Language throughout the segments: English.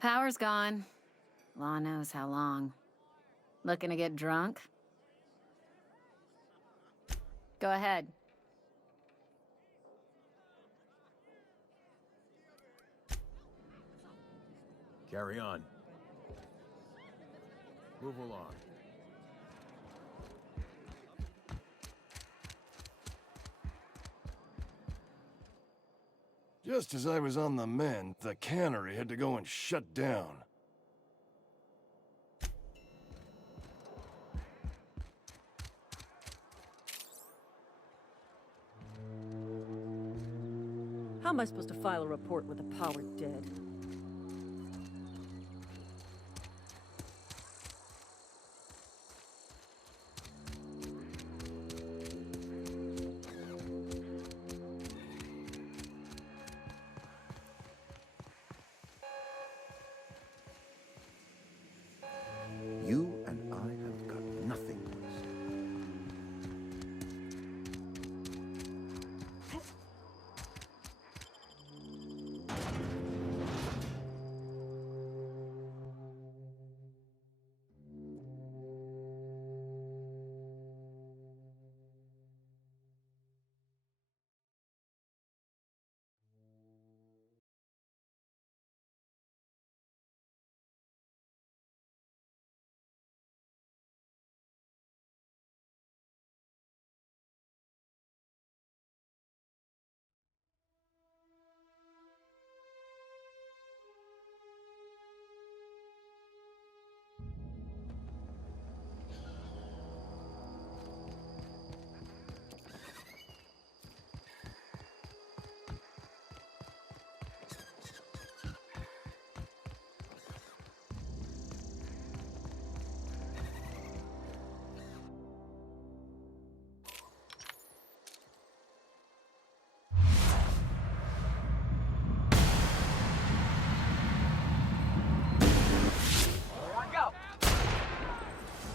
Power's gone. Law knows how long. Looking to get drunk? Go ahead. Carry on. Move along. Just as I was on the mend, the cannery had to go and shut down. How am I supposed to file a report with the power dead? You and I have got nothing.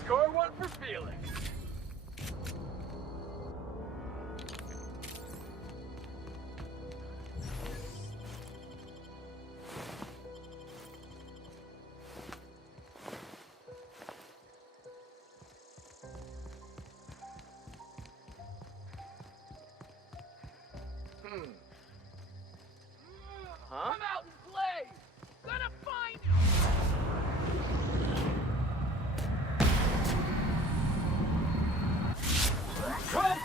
Score one for Felix. Huh? Come out and play! Gonna find you! Come!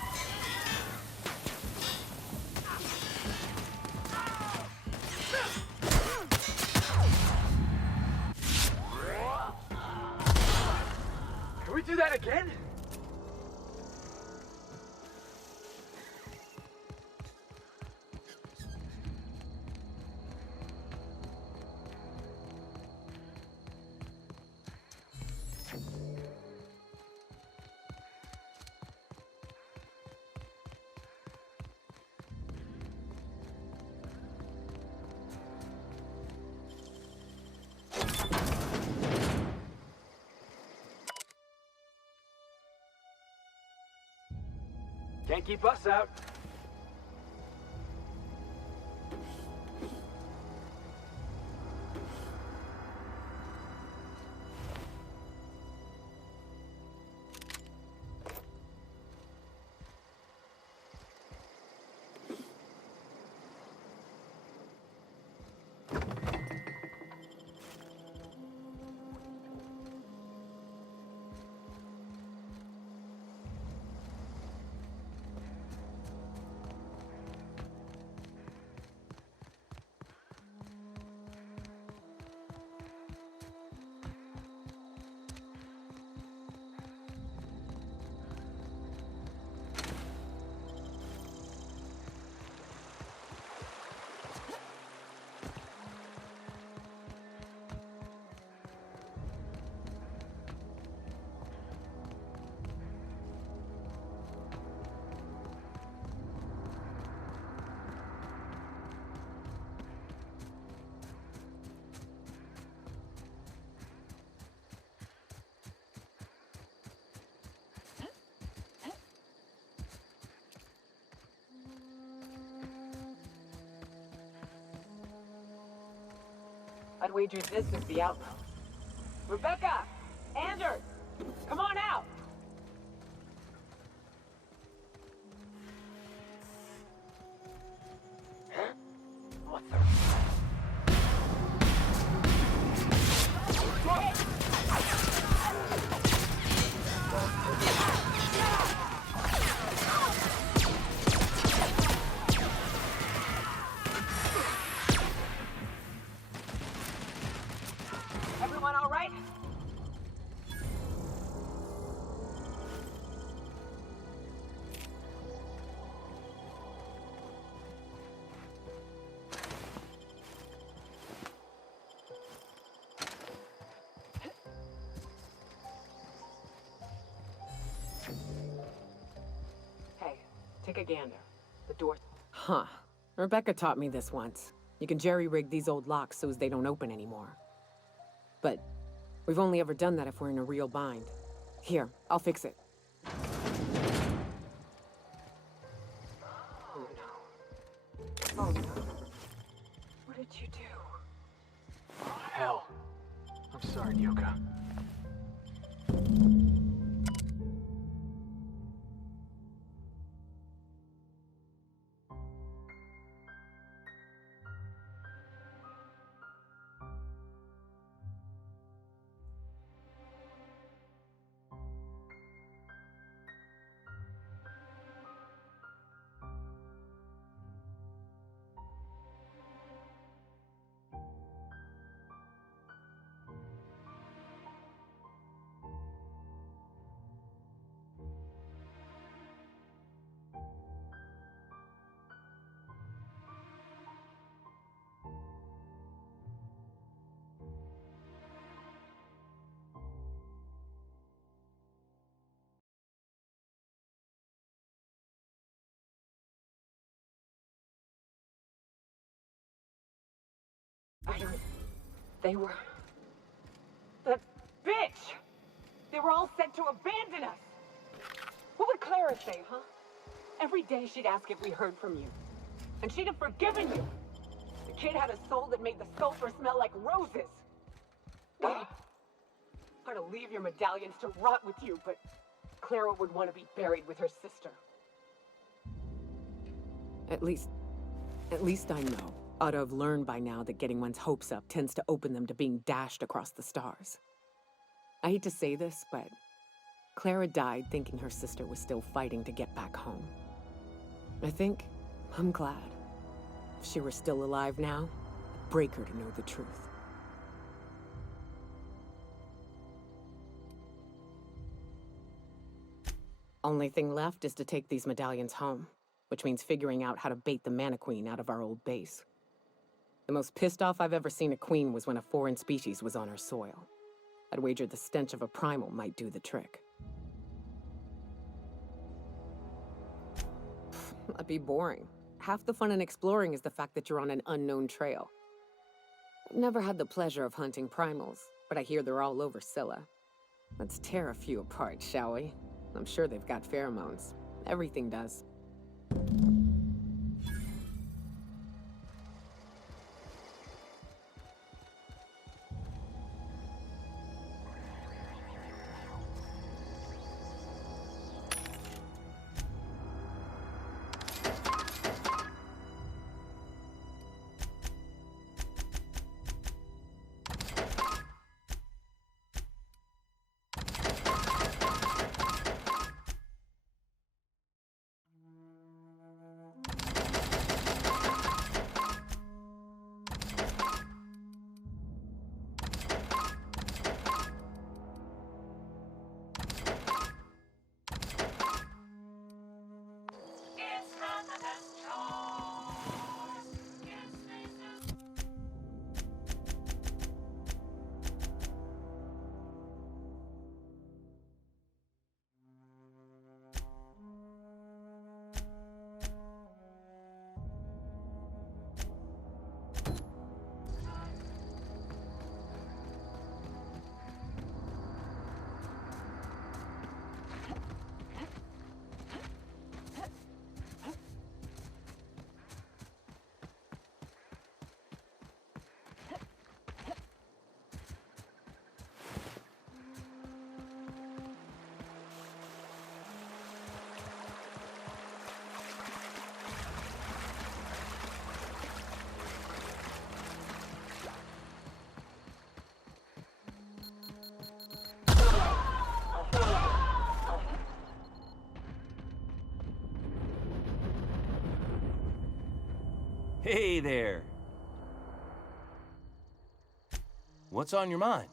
Can we do that again? Can't keep us out. I'd wager this is the outlet. Rebecca! Anders! Come on out! What the? Everyone all right? Hey, take a gander. The door. Huh. Rebecca taught me this once. You can jerry-rig these old locks so as they don't open anymore. But we've only ever done that if we're in a real bind. Here, I'll fix it. Oh no. Oh no. What did you do? Hell. I'm sorry, Nyoka. They were... That bitch! They were all set to abandon us! What would Clara say, huh? Every day she'd ask if we heard from you. And she'd have forgiven you! The kid had a soul that made the sulfur smell like roses! I'd to leave your medallions to rot with you, but Clara would want to be buried with her sister. At least I know. Ought to have learned by now that getting one's hopes up tends to open them to being dashed across the stars. I hate to say this, but Clara died thinking her sister was still fighting to get back home. I'm glad. If she were still alive now, it'd break her to know the truth. Only thing left is to take these medallions home, which means figuring out how to bait the Mana Queen out of our old base. The most pissed off I've ever seen a queen was when a foreign species was on her soil. I'd wager the stench of a primal might do the trick. That'd be boring. Half the fun in exploring is the fact that you're on an unknown trail. I've never had the pleasure of hunting primals, but I hear they're all over Scylla. Let's tear a few apart, shall we? I'm sure they've got pheromones. Everything does. Hey there. What's on your mind?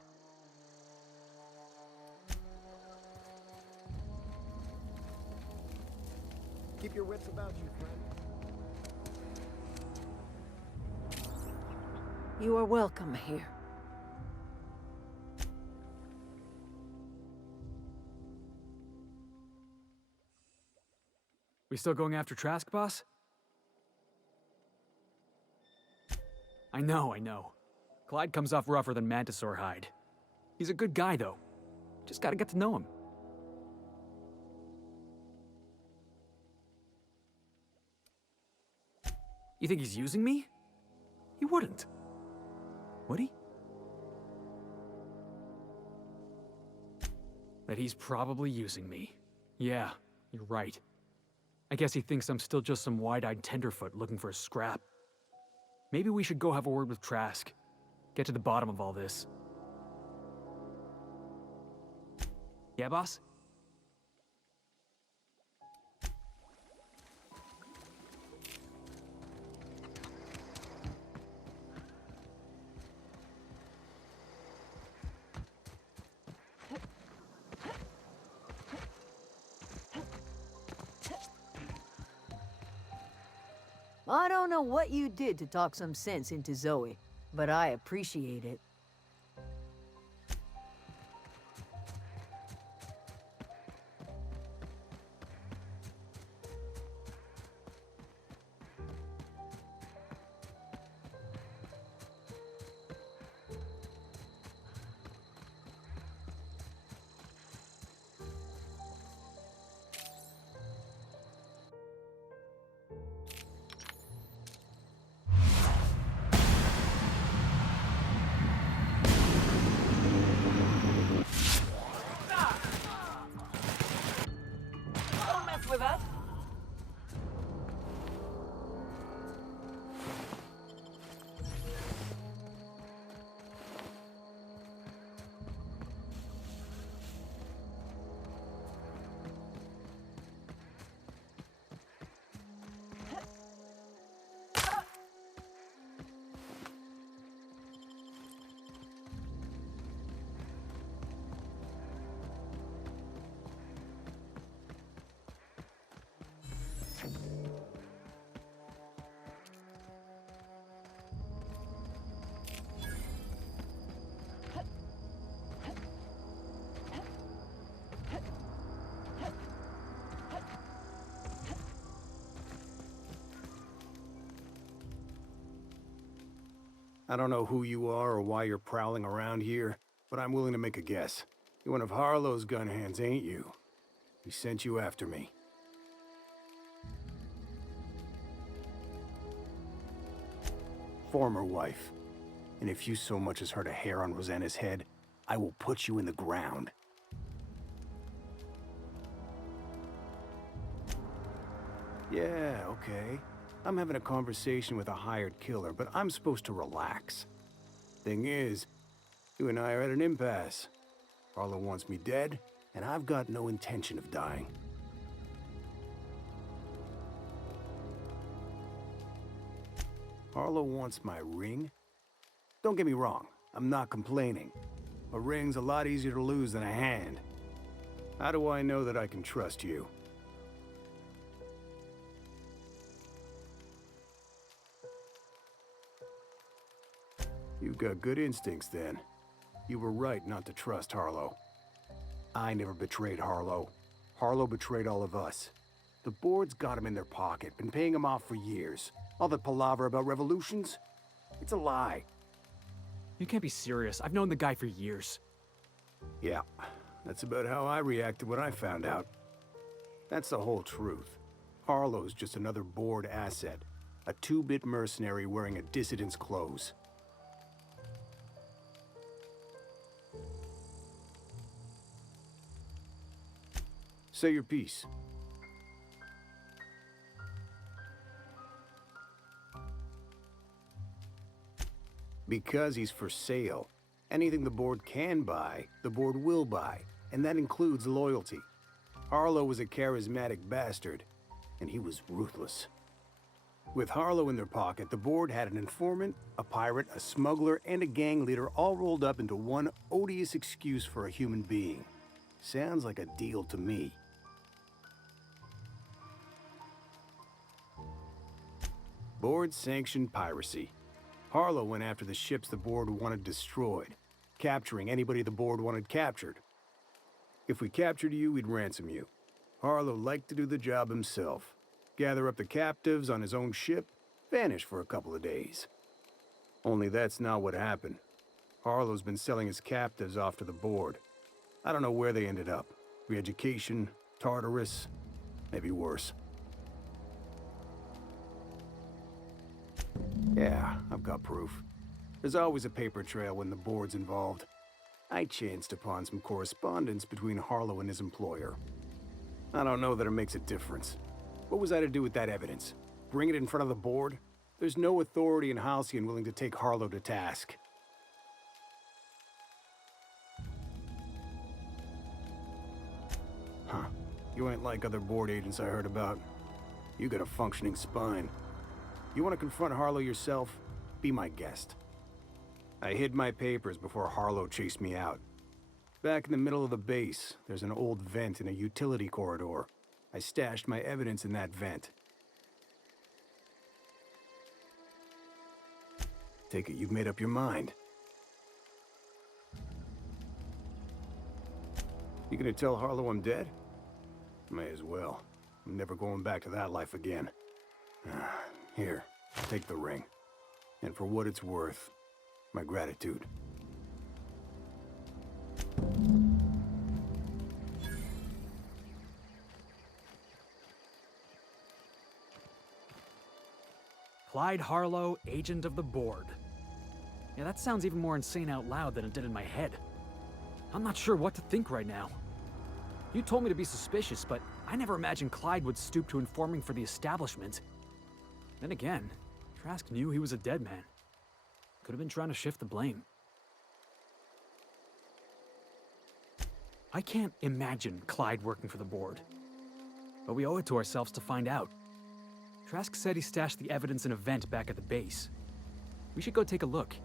Keep your wits about you, friend. You are welcome here. We still going after Trask, boss? I know. Clyde comes off rougher than Mantisaur hide. He's a good guy, though. Just gotta get to know him. You think he's using me? He wouldn't. Would he? That he's probably using me. Yeah, you're right. I guess he thinks I'm still just some wide-eyed tenderfoot looking for a scrap. Maybe we should go have a word with Trask. Get to the bottom of all this. Yeah, boss? I don't know what you did to talk some sense into Zoe, but I appreciate it. Don't mess with us. I don't know who you are or why you're prowling around here, but I'm willing to make a guess. You're one of Harlow's gun hands, ain't you? He sent you after me. Former wife. And if you so much as hurt a hair on Rosanna's head, I will put you in the ground. Yeah, okay. I'm having a conversation with a hired killer, but I'm supposed to relax. Thing is, you and I are at an impasse. Harlow wants me dead, and I've got no intention of dying. Harlow wants my ring? Don't get me wrong, I'm not complaining. A ring's a lot easier to lose than a hand. How do I know that I can trust you? You've got good instincts, then. You were right not to trust Harlow. I never betrayed Harlow. Harlow betrayed all of us. The board's got him in their pocket, been paying him off for years. All that palaver about revolutions? It's a lie. You can't be serious. I've known the guy for years. Yeah, that's about how I reacted when I found out. That's the whole truth. Harlow's just another board asset. A two-bit mercenary wearing a dissident's clothes. Say your piece. Because he's for sale. Anything the board can buy, the board will buy, and that includes loyalty. Harlow was a charismatic bastard, and he was ruthless. With Harlow in their pocket, the board had an informant, a pirate, a smuggler, and a gang leader all rolled up into one odious excuse for a human being. Sounds like a deal to me. Board sanctioned piracy. Harlow went after the ships the board wanted destroyed, capturing anybody the board wanted captured. If we captured you, we'd ransom you. Harlow liked to do the job himself. Gather up the captives on his own ship, vanish for a couple of days. Only that's not what happened. Harlow's been selling his captives off to the board. I don't know where they ended up. Re-education, Tartarus, maybe worse. Yeah, I've got proof. There's always a paper trail when the board's involved. I chanced upon some correspondence between Harlow and his employer. I don't know that it makes a difference. What was I to do with that evidence? Bring it in front of the board? There's no authority in Halcyon willing to take Harlow to task. Huh. You ain't like other board agents I heard about. You got a functioning spine. You want to confront Harlow yourself? Be my guest. I hid my papers before Harlow chased me out. Back in the middle of the base, there's an old vent in a utility corridor. I stashed my evidence in that vent. Take it you've made up your mind. You gonna tell Harlow I'm dead? May as well. I'm never going back to that life again. Here, take the ring. And for what it's worth, my gratitude. Clyde Harlow, agent of the board. Yeah, that sounds even more insane out loud than it did in my head. I'm not sure what to think right now. You told me to be suspicious, but I never imagined Clyde would stoop to informing for the establishment. Then again, Trask knew he was a dead man. Could have been trying to shift the blame. I can't imagine Clyde working for the board. But we owe it to ourselves to find out. Trask said he stashed the evidence in a vent back at the base. We should go take a look.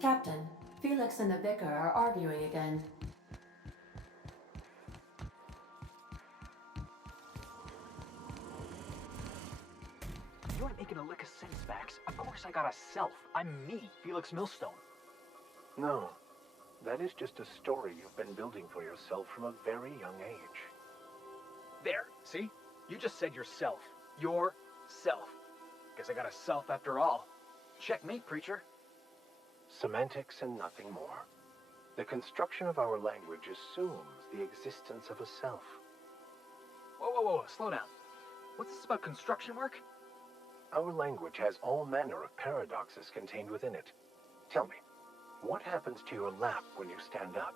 Captain, Felix and the Vicar are arguing again. You aren't making a lick of sense, Max. Of course I got a self. I'm me, Felix Millstone. No, that is just a story you've been building for yourself from a very young age. There, see? You just said yourself. Yourself. Guess I got a self after all. Checkmate, preacher. Semantics and nothing more. The construction of our language assumes the existence of a self. Whoa, slow down. What's this about construction work? Our language has all manner of paradoxes contained within it. Tell me, what happens to your lap when you stand up?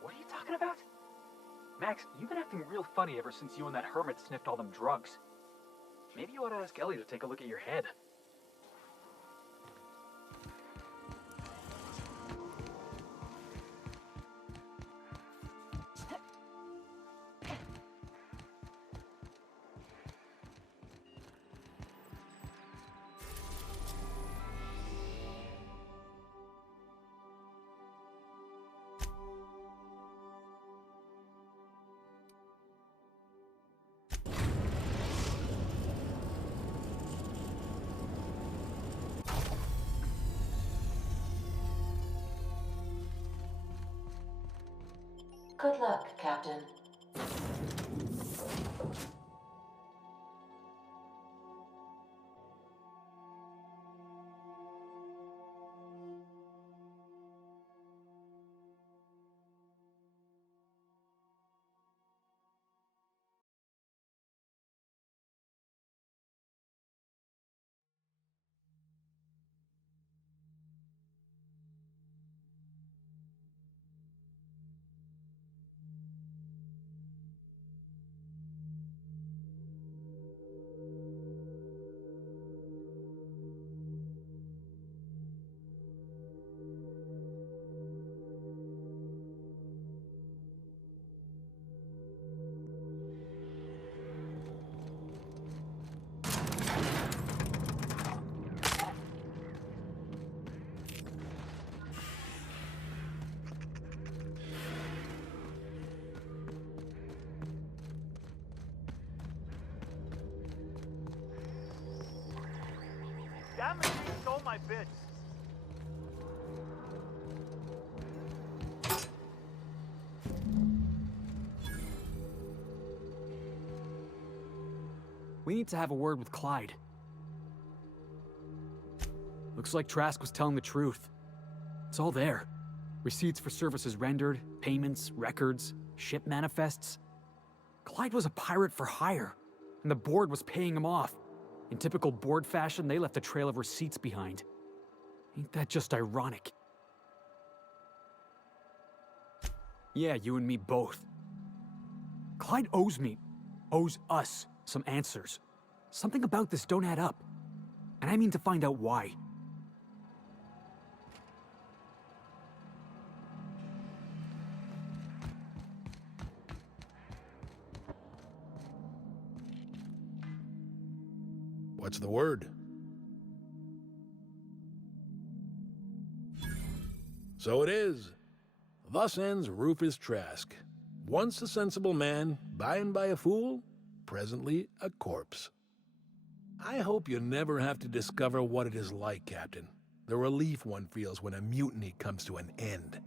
What are you talking about? Max, you've been acting real funny ever since you and that hermit sniffed all them drugs. Maybe you ought to ask Ellie to take a look at your head. Good luck, Captain. Damn it, you stole my bits. We need to have a word with Clyde. Looks like Trask was telling the truth. It's all there. Receipts for services rendered, payments, records, ship manifests. Clyde was a pirate for hire, and the board was paying him off. In typical board fashion, they left a trail of receipts behind. Ain't that just ironic? Yeah, you and me both. Clyde owes us, some answers. Something about this don't add up. And I mean to find out why. What's the word? So it is. Thus ends Rufus Trask. Once a sensible man, by and by a fool, presently a corpse. I hope you never have to discover what it is like, Captain. The relief one feels when a mutiny comes to an end.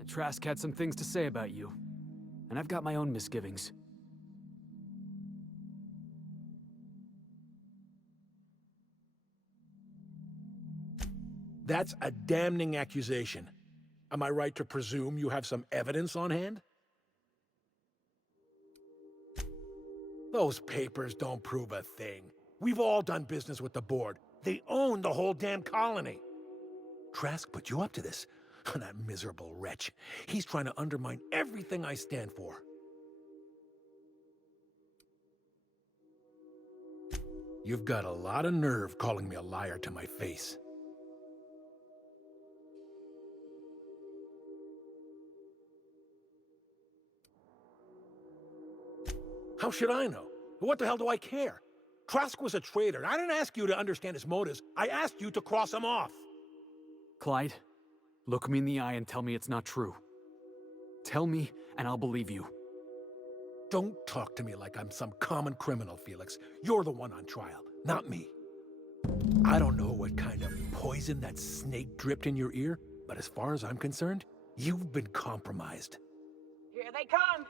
And Trask had some things to say about you. And I've got my own misgivings. That's a damning accusation. Am I right to presume you have some evidence on hand? Those papers don't prove a thing. We've all done business with the board. They own the whole damn colony. Trask put you up to this. That miserable wretch. He's trying to undermine everything I stand for. You've got a lot of nerve calling me a liar to my face. How should I know? What the hell do I care? Trask was a traitor. I didn't ask you to understand his motives. I asked you to cross him off. Clyde, look me in the eye and tell me it's not true. Tell me, and I'll believe you. Don't talk to me like I'm some common criminal, Felix. You're the one on trial, not me. I don't know what kind of poison that snake dripped in your ear, but as far as I'm concerned, you've been compromised. Here they come!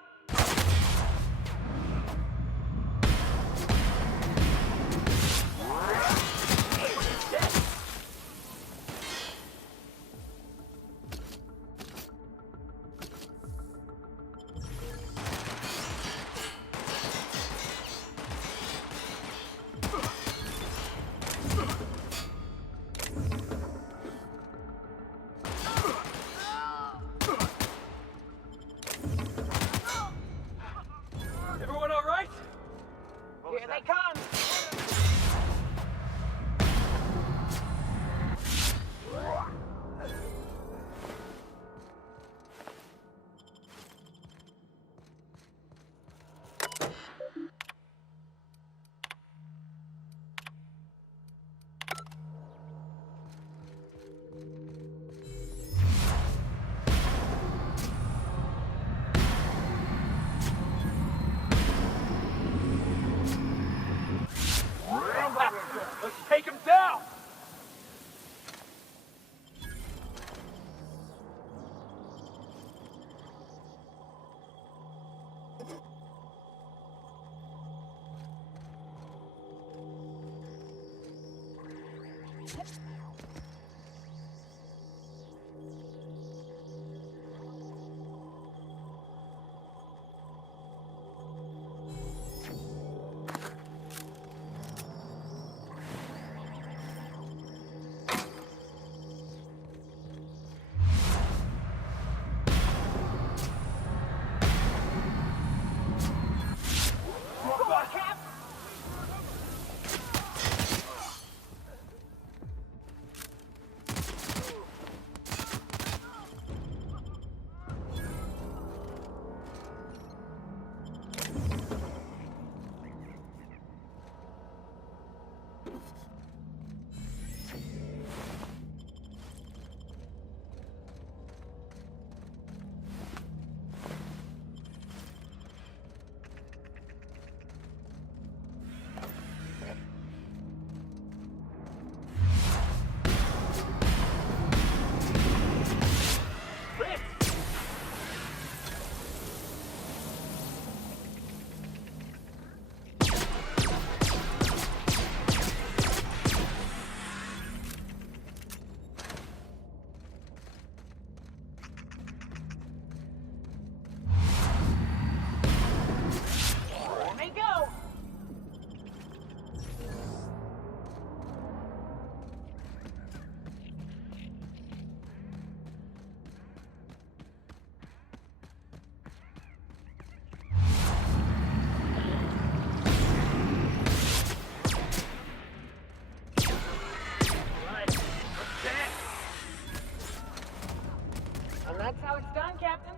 That's how it's done, Captain.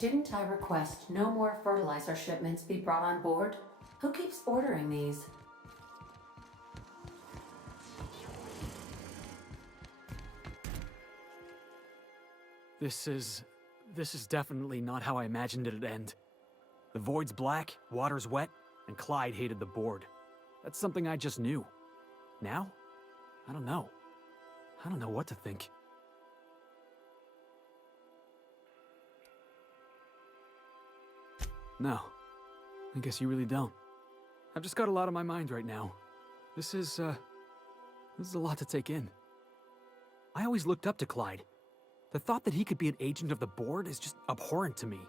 Didn't I request no more fertilizer shipments be brought on board? Who keeps ordering these? This is definitely not how I imagined it'd end. The void's black, water's wet, and Clyde hated the board. That's something I just knew. Now? I don't know. I don't know what to think. No. I guess you really don't. I've just got a lot on my mind right now. This is a lot to take in. I always looked up to Clyde. The thought that he could be an agent of the board is just abhorrent to me.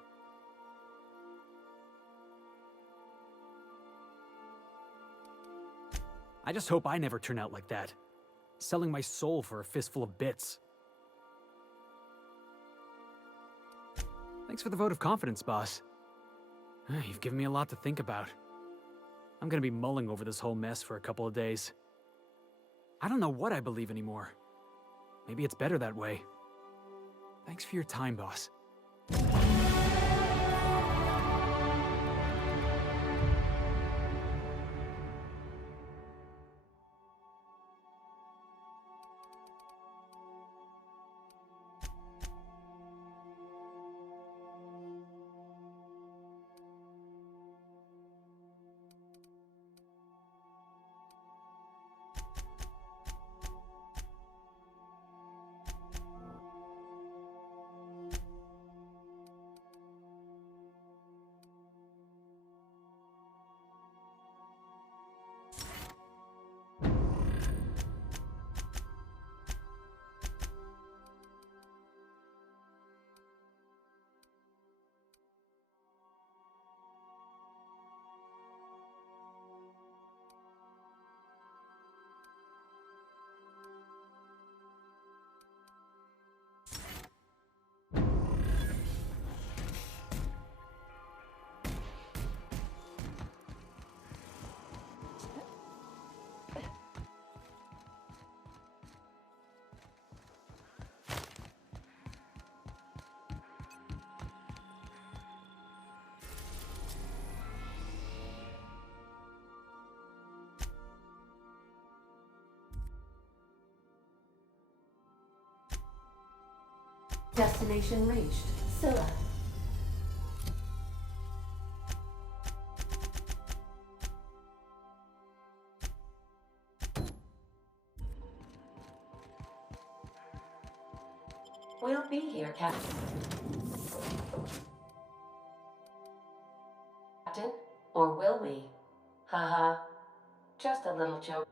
I just hope I never turn out like that. Selling my soul for a fistful of bits. Thanks for the vote of confidence, boss. You've given me a lot to think about. I'm gonna be mulling over this whole mess for a couple of days. I don't know what I believe anymore. Maybe it's better that way. Thanks for your time, boss. Destination reached. Scylla. We'll be here, Captain. Captain? Or will we? Haha. Just a little joke.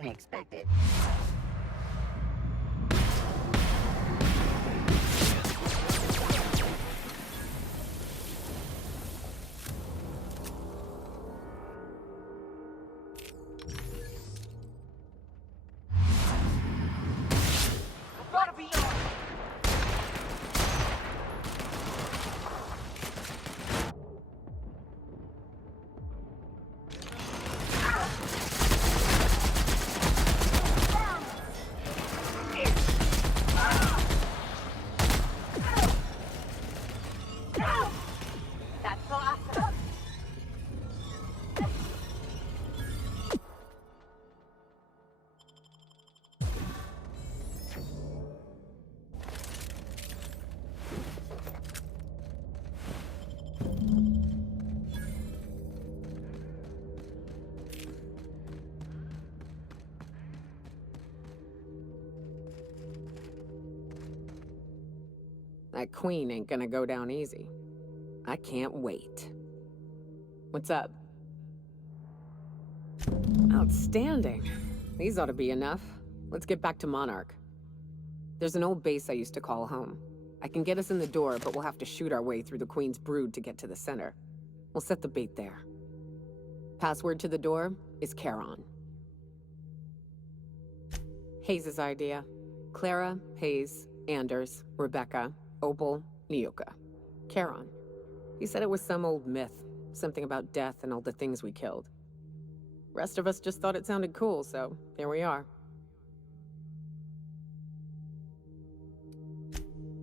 unexpected. Gotta be on. That's awesome. That queen ain't gonna go down easy. I can't wait. What's up? Outstanding. These ought to be enough. Let's get back to Monarch. There's an old base I used to call home. I can get us in the door, but we'll have to shoot our way through the Queen's brood to get to the center. We'll set the bait there. Password to the door is Charon. Hayes' idea. Clara, Hayes, Anders, Rebecca, Opal, Niuka. Charon. He said it was some old myth, something about death and all the things we killed. Rest of us just thought it sounded cool, so here we are.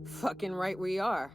Fucking right we are.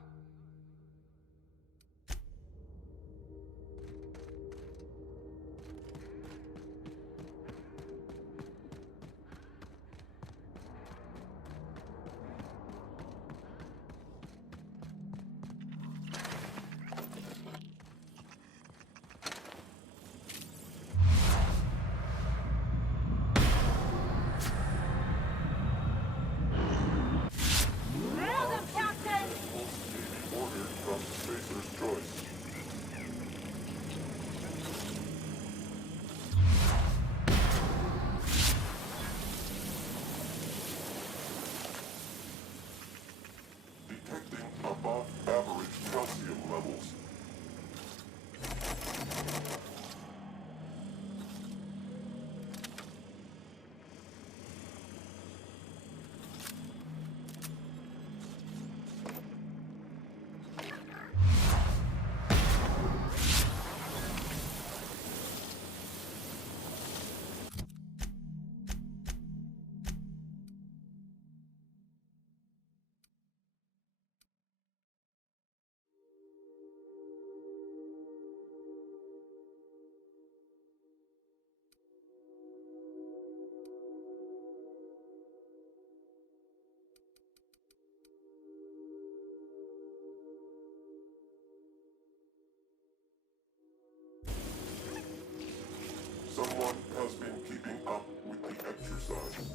Someone has been keeping up with the exercise.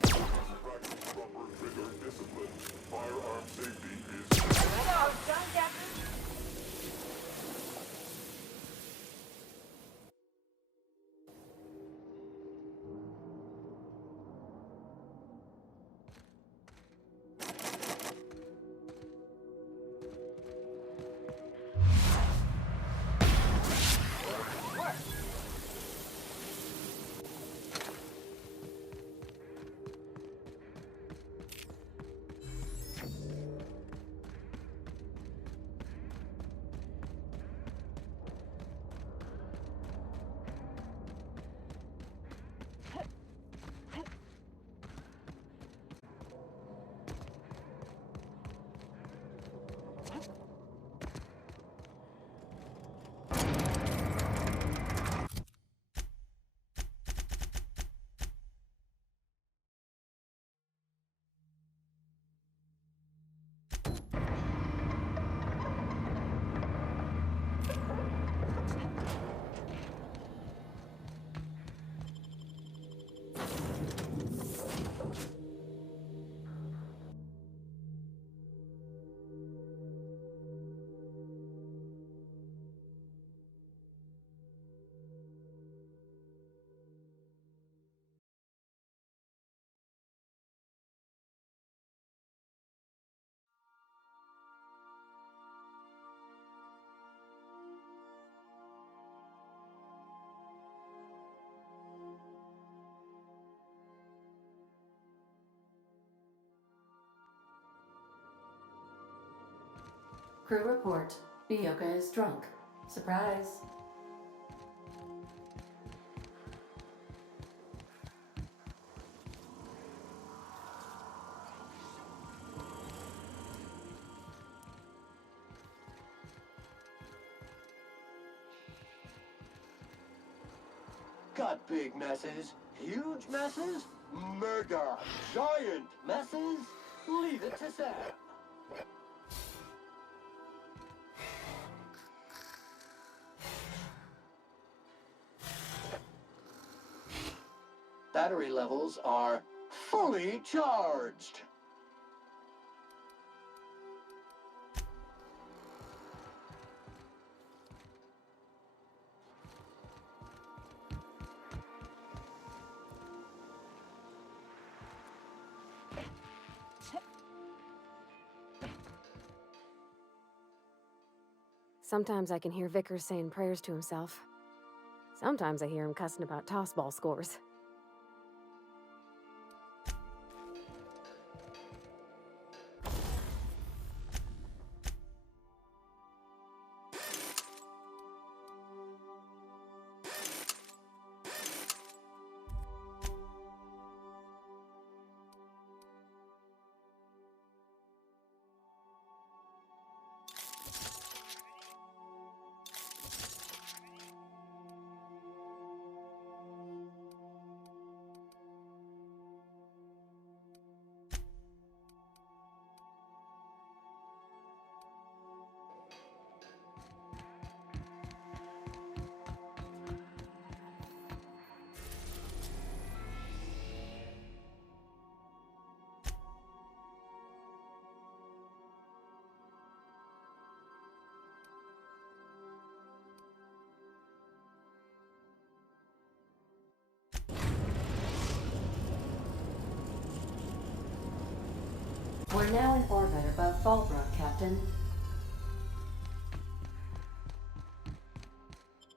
Practice proper trigger discipline. Firearm safety is... Hello, done, Captain? Crew report. Bioka is drunk. Surprise. Got big messes, huge messes, mega giant messes? Leave it to Sam. Battery levels are fully charged. Sometimes I can hear Vickers saying prayers to himself. Sometimes I hear him cussing about tossball scores. We're now in orbit above Fallbrook, Captain.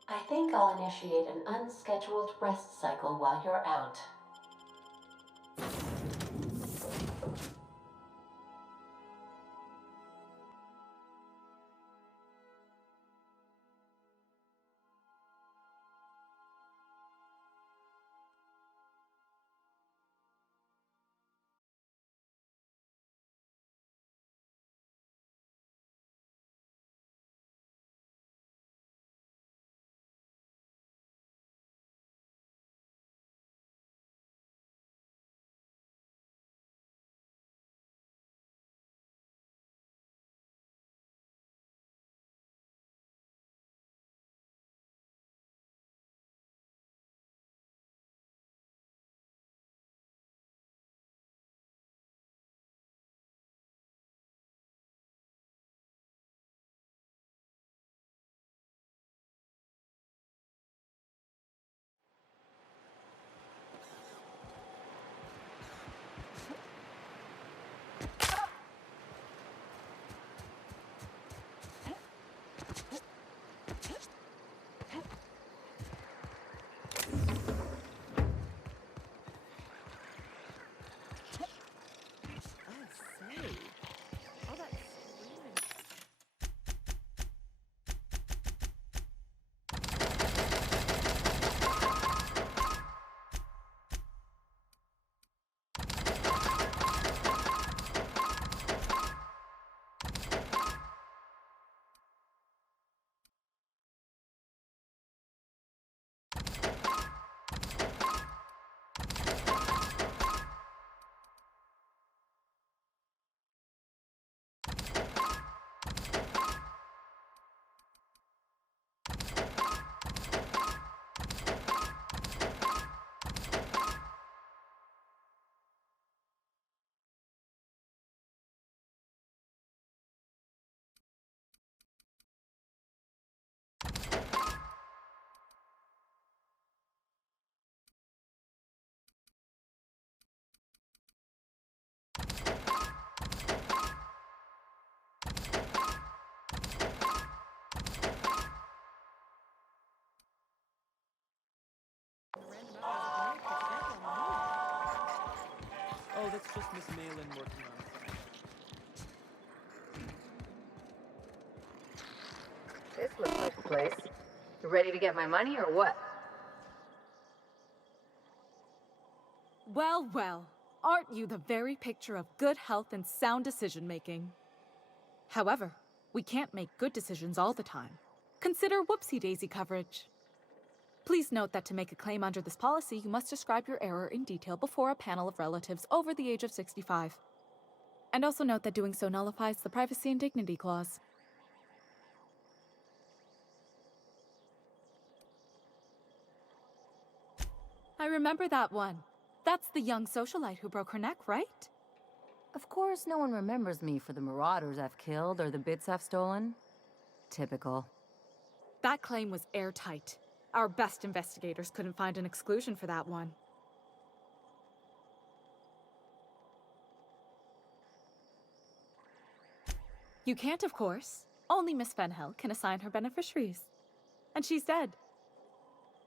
I think I'll initiate an unscheduled rest cycle while you're out. place. You ready to get my money or what? Well, well. Aren't you the very picture of good health and sound decision-making? However, we can't make good decisions all the time. Consider whoopsie-daisy coverage. Please note that to make a claim under this policy, you must describe your error in detail before a panel of relatives over the age of 65. And also note that doing so nullifies the privacy and dignity clause. I remember that one. That's the young socialite who broke her neck, right? Of course, no one remembers me for the marauders I've killed or the bits I've stolen. Typical. That claim was airtight. Our best investigators couldn't find an exclusion for that one. You can't, of course. Only Miss Fenhill can assign her beneficiaries. And she's dead.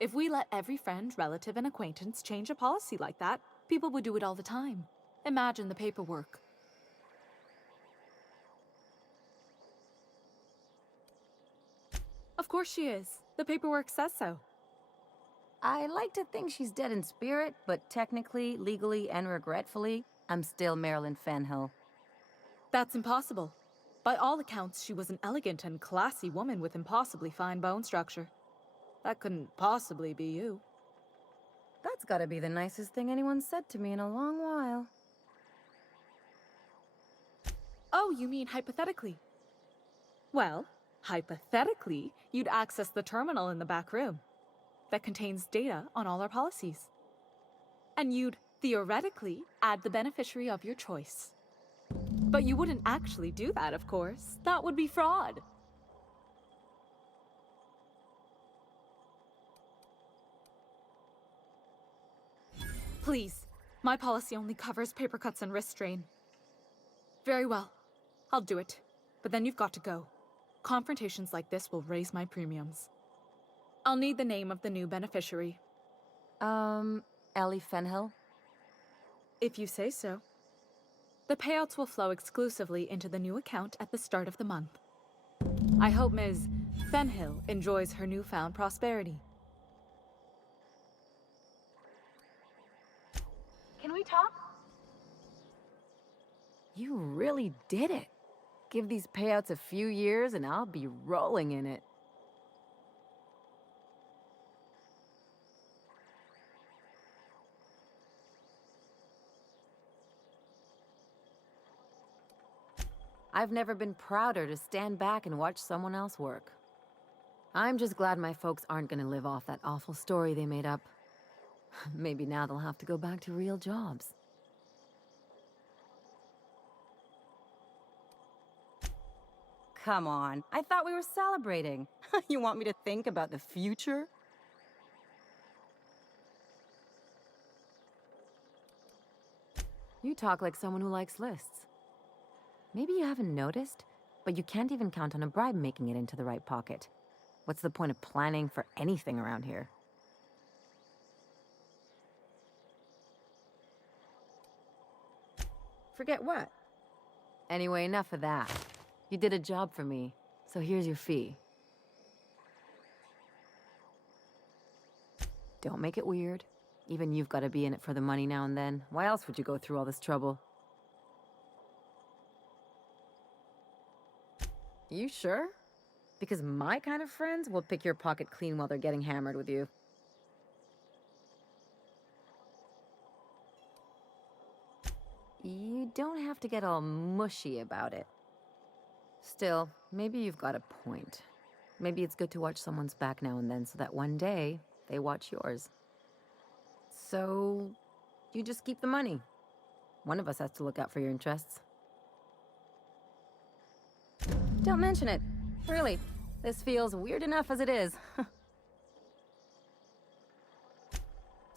If we let every friend, relative, and acquaintance change a policy like that, people would do it all the time. Imagine the paperwork. Of course she is. The paperwork says so. I like to think she's dead in spirit, but technically, legally, and regretfully, I'm still Marilyn Fenhill. That's impossible. By all accounts, she was an elegant and classy woman with impossibly fine bone structure. That couldn't possibly be you. That's gotta be the nicest thing anyone's said to me in a long while. Oh, you mean hypothetically? Well, hypothetically, you'd access the terminal in the back room that contains data on all our policies. And you'd, theoretically, add the beneficiary of your choice. But you wouldn't actually do that, of course. That would be fraud. Please, my policy only covers paper cuts and wrist strain. Very well, I'll do it. But then you've got to go. Confrontations like this will raise my premiums. I'll need the name of the new beneficiary. Ellie Fenhill? If you say so. The payouts will flow exclusively into the new account at the start of the month. I hope Ms. Fenhill enjoys her newfound prosperity. Can we talk? You really did it. Give these payouts a few years and I'll be rolling in it. I've never been prouder to stand back and watch someone else work. I'm just glad my folks aren't gonna live off that awful story they made up. Maybe now they'll have to go back to real jobs. Come on, I thought we were celebrating. You want me to think about the future? You talk like someone who likes lists. Maybe you haven't noticed, but you can't even count on a bribe making it into the right pocket. What's the point of planning for anything around here? Forget what? Anyway, enough of that. You did a job for me, so here's your fee. Don't make it weird. Even you've got to be in it for the money now and then. Why else would you go through all this trouble? You sure? Because my kind of friends will pick your pocket clean while they're getting hammered with you. You don't have to get all mushy about it. Still, maybe you've got a point. Maybe it's good to watch someone's back now and then so that one day they watch yours. So, you just keep the money. One of us has to look out for your interests. Don't mention it. Really, this feels weird enough as it is.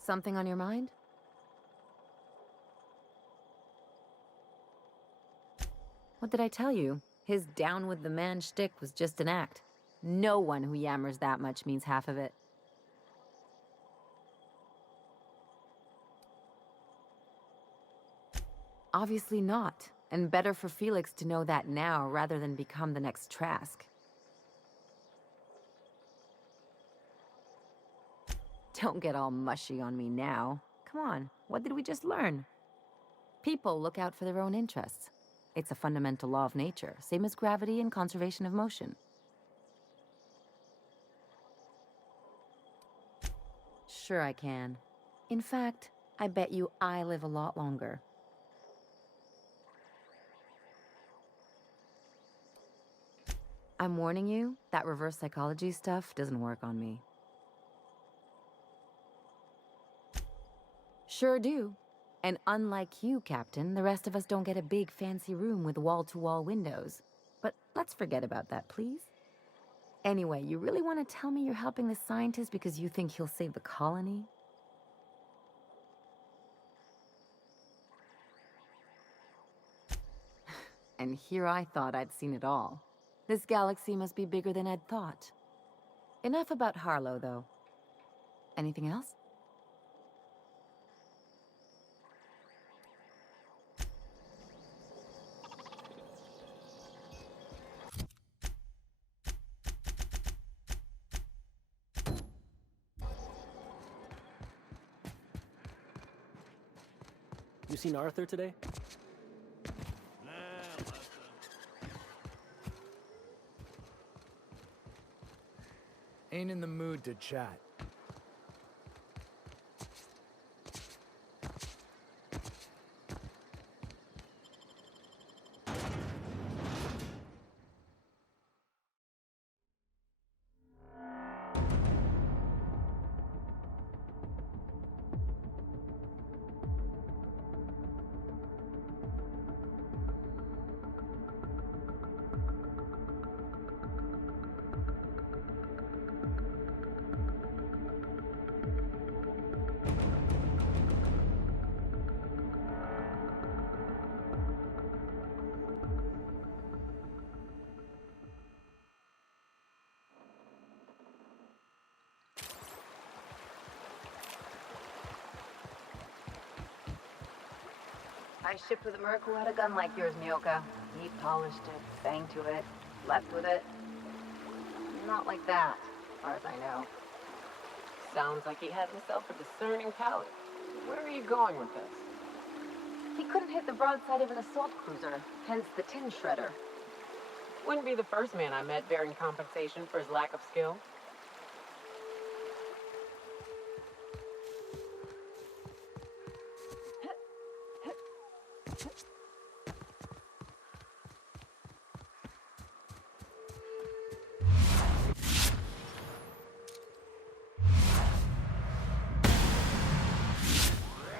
Something on your mind? What did I tell you? His down with the man shtick was just an act. No one who yammers that much means half of it. Obviously not. And better for Felix to know that now rather than become the next Trask. Don't get all mushy on me now. Come on, what did we just learn? People look out for their own interests. It's a fundamental law of nature, same as gravity and conservation of motion. Sure I can. In fact, I bet you I live a lot longer. I'm warning you, that reverse psychology stuff doesn't work on me. Sure do. And unlike you, Captain, the rest of us don't get a big fancy room with wall-to-wall windows. But let's forget about that, please. Anyway, you really want to tell me you're helping the scientist because you think he'll save the colony? And here I thought I'd seen it all. This galaxy must be bigger than I'd thought. Enough about Harlow, though. Anything else? You seen Arthur today? Ain't in the mood to chat. I shipped with a merc who had a gun like yours, Mioka. He polished it, sang to it, slept with it. Not like that, as far as I know. Sounds like he had himself a discerning palate. Where are you going with this? He couldn't hit the broadside of an assault cruiser, hence the tin shredder. Wouldn't be the first man I met bearing compensation for his lack of skill.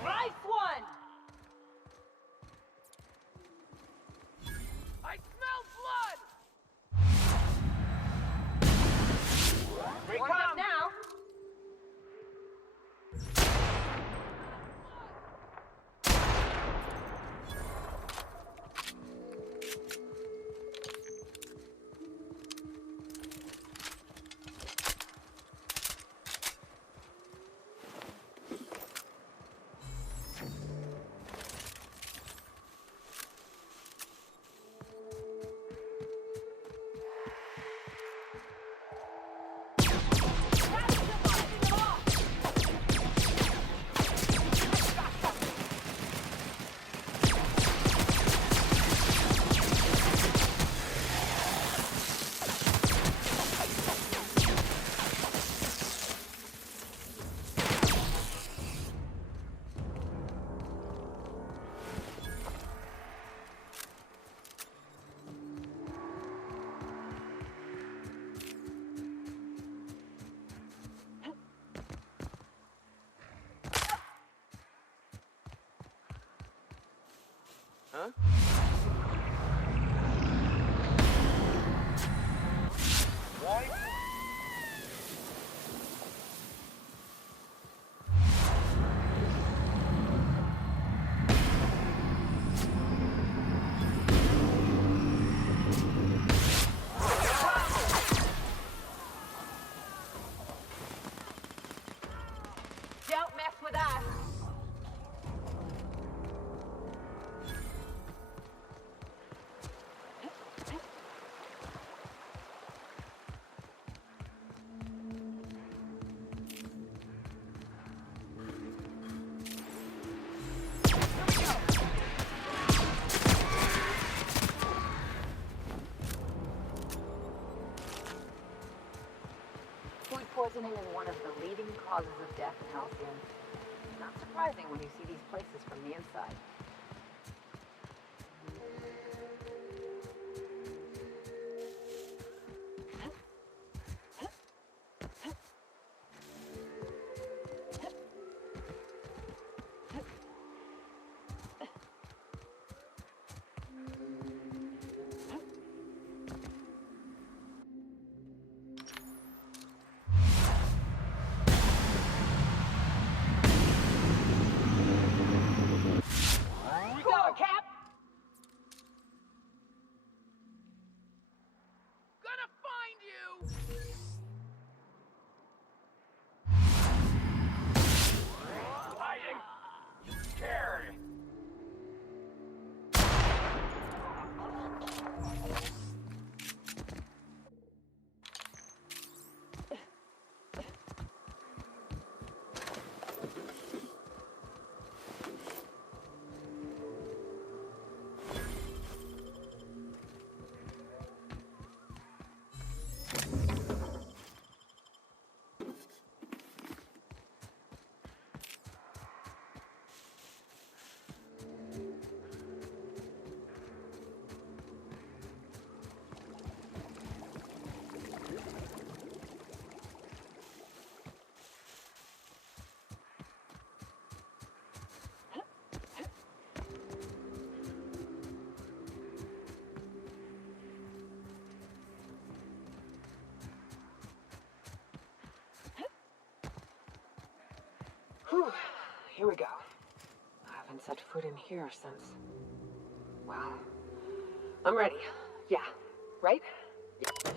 Nice one! I smell blood! Poisoning is one of the leading causes of death in Halcyon. Not surprising when you see these places from the inside. Whew, here we go. I haven't set foot in here since... Well, I'm ready. Yeah, right? Yeah.